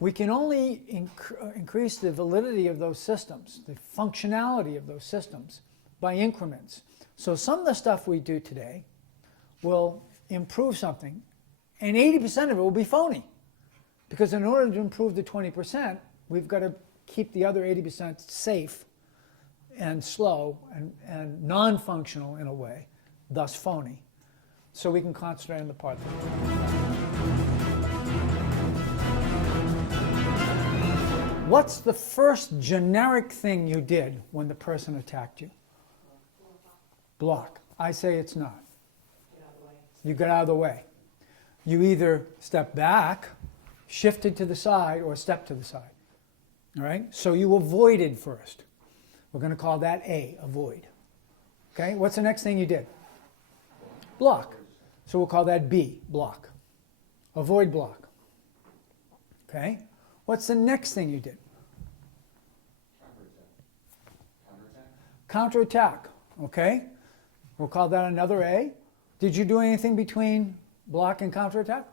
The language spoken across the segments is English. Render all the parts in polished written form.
We can only increase the validity of those systems, the functionality of those systems, by increments. So some of the stuff we do today will improve something, and 80% of it will be phony. Because in order to improve the 20%, we've got to keep the other 80% safe and slow and non-functional in a way, thus phony. So we can concentrate on the part that we do. What's the first generic thing you did when the person attacked you? Block. I say it's not. You get out of the way. You either step back, shifted to the side, or step to the side. All right? So you avoided first. We're going to call that A, avoid. Okay? What's the next thing you did? Block. So we'll call that B, block. Avoid block. Okay? What's the next thing you did? Counterattack. Okay? We'll call that another A. Did you do anything between block and counterattack?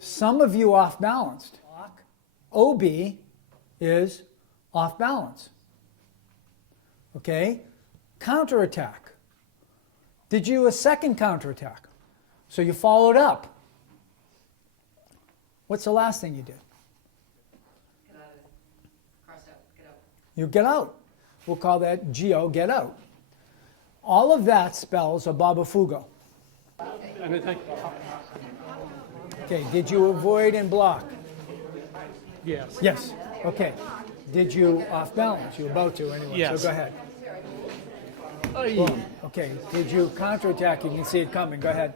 Some of you off-balanced. OB is off-balance. Okay? Counterattack. Did you a second counterattack? So you followed up. What's the last thing you did? Get out of it. Cross out. Get out. You get out. We'll call that GO, get out. All of that spells a babafugo. Okay, did you avoid and block? Yes. Yes. Okay. Did you off balance? You were about to anyway, Yes. so go ahead. Boom. Okay, did you counterattack? You can see it coming. Go ahead.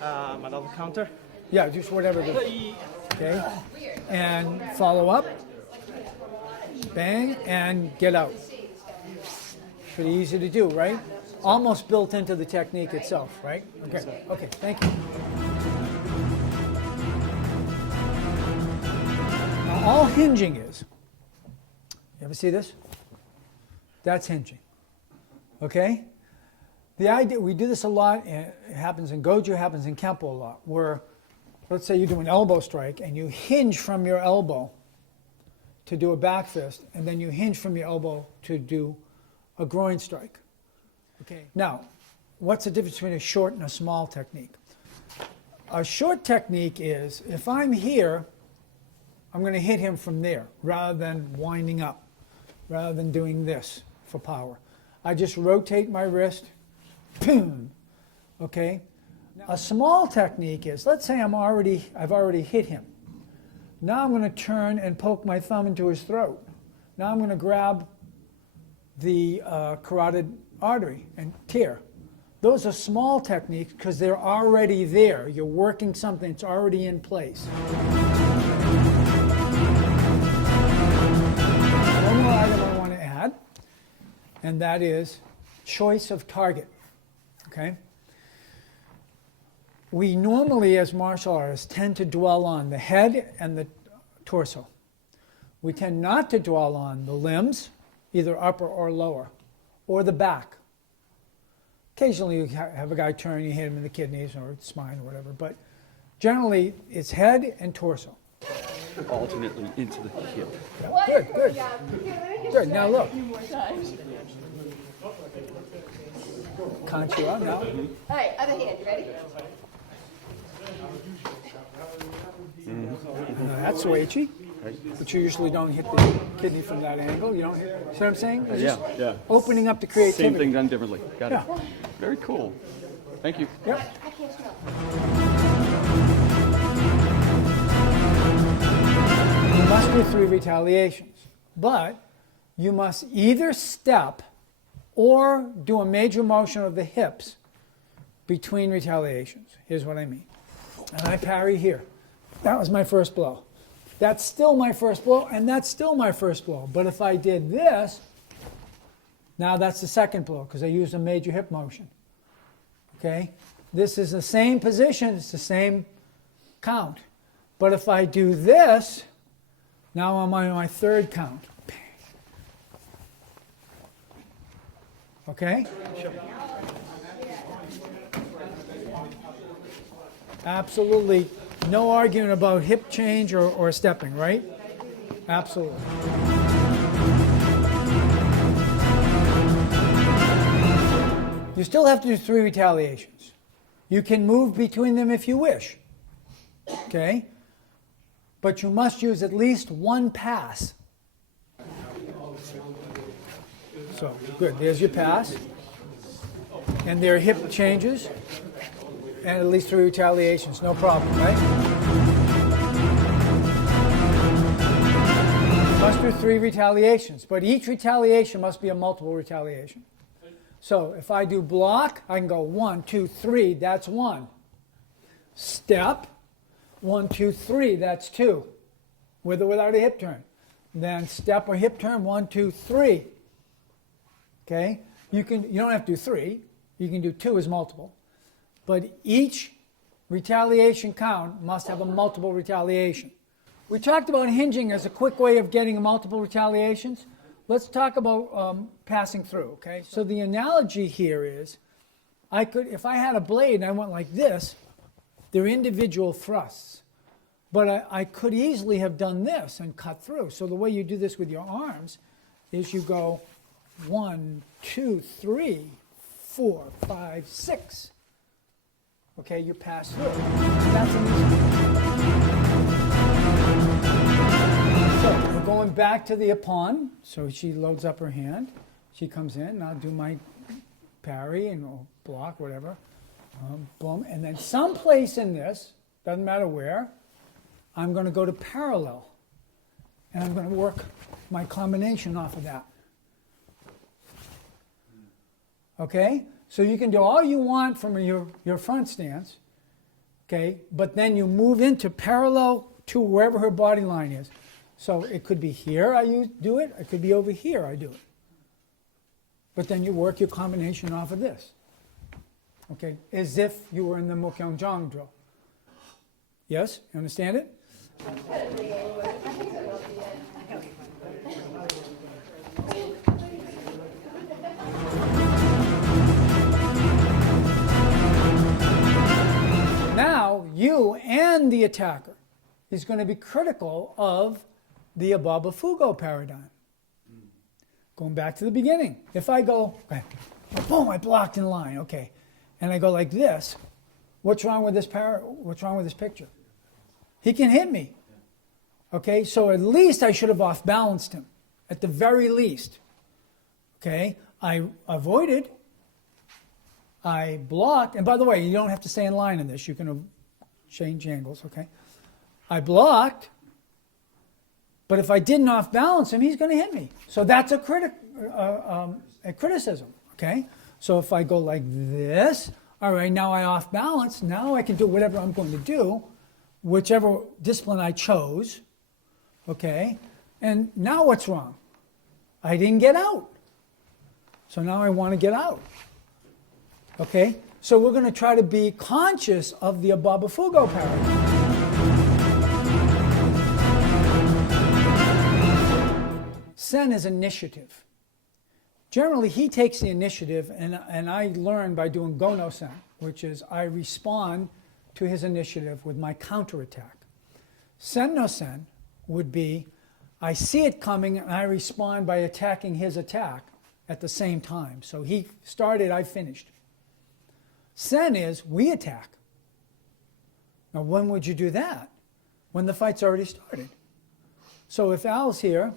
Another counter. Yeah, just whatever it is. Okay. And follow up. Bang, and get out. Pretty easy to do, right? Almost built into the technique itself, right? Okay. Okay, thank you. Now, all hinging is, you ever see this? That's hinging. Okay? The idea, we do this a lot, and it happens in Goju, it happens in Kempo a lot, where, let's say you do an elbow strike, and you hinge from your elbow to do a back fist, and then you hinge from your elbow to do a groin strike. Okay. Now, what's the difference between a short and a small technique? A short technique is, if I'm here, I'm going to hit him from there, rather than winding up, rather than doing this for power. I just rotate my wrist, boom. Okay? A small technique is, let's say I've already hit him. Now I'm going to turn and poke my thumb into his throat. Now I'm going to grab the carotid artery and tear. Those are small techniques because they're already there. You're working something that's already in place. One more item I want to add, and that is choice of target. Okay? We normally, as martial artists, tend to dwell on the head and the torso. We tend not to dwell on the limbs, either upper or lower, or the back. Occasionally you have a guy turn, you hit him in the kidneys or spine or whatever, but generally it's head and torso. Alternately into the hip. Yeah, good, good. Good, now look. Conch you out now. All right, other hand. You ready? Now that's Soichi, but you usually don't hit the kidney from that angle. You don't hit, see what I'm saying? It's just Yeah. opening up the creativity. Same thing done differently. Got it. Yeah. Very cool. Thank you. Yep. I can't smell. You must do 3 retaliations, but you must either step or do a major motion of the hips between retaliations. Here's what I mean. And I parry here. That was my first blow. That's still my first blow, and that's still my first blow. But if I did this, now that's the second blow because I used a major hip motion. Okay? This is the same position, it's the same count. But if I do this, now I'm on my third count. Okay? Absolutely No arguing about hip change or stepping, right? Absolutely. You still have to do 3 retaliations. You can move between them if you wish, okay? But you must use at least 1 pass. So, good, there's your pass. And there are hip changes, and at least 3 retaliations, no problem, right? You must do 3 retaliations, but each retaliation must be a multiple retaliation. So if I do block, I can go 1, 2, 3, that's 1. Step, 1, 2, 3, that's 2, with or without a hip turn. Then step or hip turn, 1, 2, 3. Okay? You don't have to do 3. You can do 2 as multiple. But each retaliation count must have a multiple retaliation. We talked about hinging as a quick way of getting multiple retaliations. Let's talk about passing through, okay? So the analogy here is, if I had a blade and I went like this, they're individual thrusts. But I could easily have done this and cut through. So the way you do this with your arms is you go 1, 2, 3, 4, 5, 6. Okay, you pass through. That's an easy. So we're going back to the Ippon. So she loads up her hand. She comes in, and I'll do my parry and or block, whatever. Boom. And then someplace in this, doesn't matter where, I'm going to go to parallel. And I'm going to work my combination off of that. Okay? So you can do all you want from your front stance, okay? But then you move into parallel to wherever her body line is. So it could be here I do it, it could be over here I do it. But then you work your combination off of this. Okay? As if you were in the Mukyeongjang drill. Yes? You understand it? Now, you and the attacker is going to be critical of the Ababa Fugo paradigm. Going back to the beginning. If I go, okay, boom, I blocked in line, okay, and I go like this, what's wrong with this picture? He can hit me. Okay, so at least I should have off-balanced him, at the very least. Okay, I avoided, I blocked, and by the way, you don't have to stay in line in this. You can change angles, okay? I blocked, but if I didn't off-balance him, he's going to hit me. So that's a criticism, okay? So if I go like this, all right, now I off-balance, now I can do whatever I'm going to do, whichever discipline I chose, okay? And now what's wrong? I didn't get out. So now I want to get out. Okay? So we're going to try to be conscious of the Ababa Fugo paradigm. Sen is initiative. Generally, he takes the initiative, and I learn by doing Gono-sen, which is I respond to his initiative with my counterattack. Sen-no-sen would be I see it coming, and I respond by attacking his attack at the same time. So he started, I finished. Sen is we attack. Now, when would you do that? When the fight's already started. So if Al's here,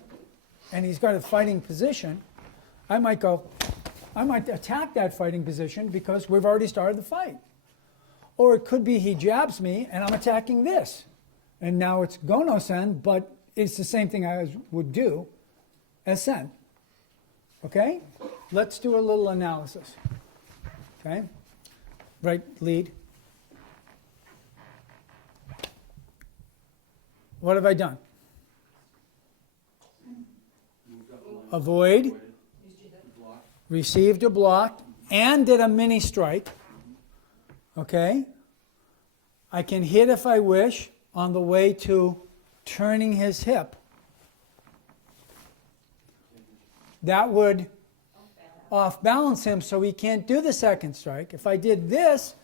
and he's got a fighting position, I might attack that fighting position because we've already started the fight. Or it could be he jabs me and I'm attacking this. And now it's Gono-sen, but it's the same thing I would do as Sen. Okay? Let's do a little analysis. Okay? Right lead. What have I done? Avoid, received or blocked, and did a mini strike. Okay? I can hit if I wish on the way to turning his hip. That would off-balance him so he can't do the second strike. If I did this,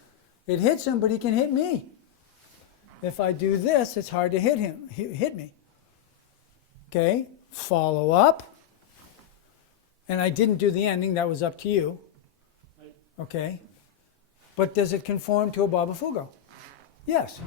it hits him, but he can hit me. If I do this, it's hard to hit me. Okay, follow up. And I didn't do the ending, that was up to you. Okay, but does it conform to a Babafugo? Yes.